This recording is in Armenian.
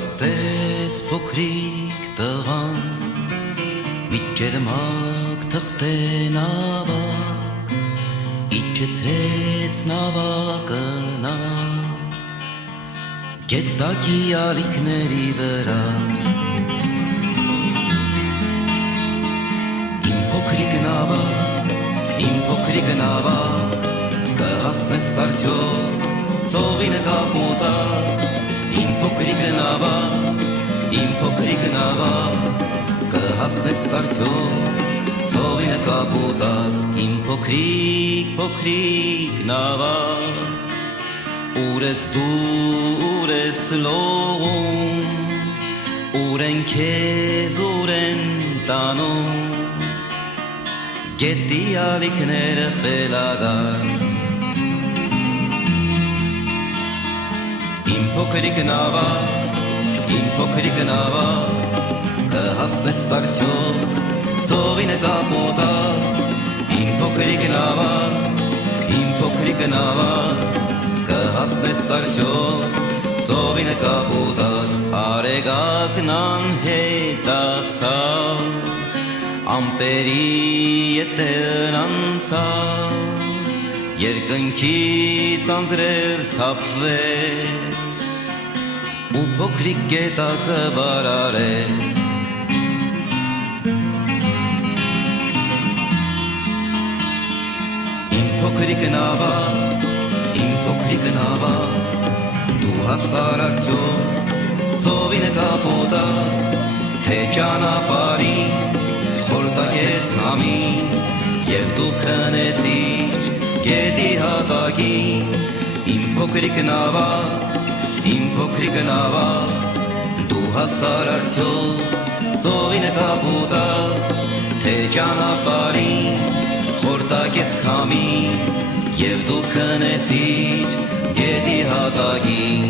Կհաստեց փոքրիկ տղան մի ջերմակ թղթեն ավակ իջեցրեց նավակը նա գետակի ալիքների վրա իմ փոքրիկ նավակ կհասնես արդյոք ծովի նկապուտակ իմ փոքրիկ նավակ կհասնես արդյոք ծովի նկապուտակ իմ փոքրիկ նավակ ուր ես դու ուր ես լողում ուր են քեզ ուր են տանում գետի ալիքները խելագար իմ փոքրիկ նավակ կհասնես արդյոք ծովի նկապուտակ իմ փոքրիկ նավակ կհասնես արդյոք ծովի նկապուտակ արեգակն անհետացավ ամպերի ետերն անցավ երկնքից անձրև թափվեց ու փոքրիկ գետակը բարարեց իմ փոքրիկ նավակ դու հասար արդյոք ծովի նկապուտակ թե ճանապարհի խորտակեց համին և դու քնեցիր գետի հատակին իմ փոքրիկ նավակ դու հասար արդյոք ծովի նկապուտակ թե ճանապարհին խորտակեց քամին և դու քնեցիր գետի հատակին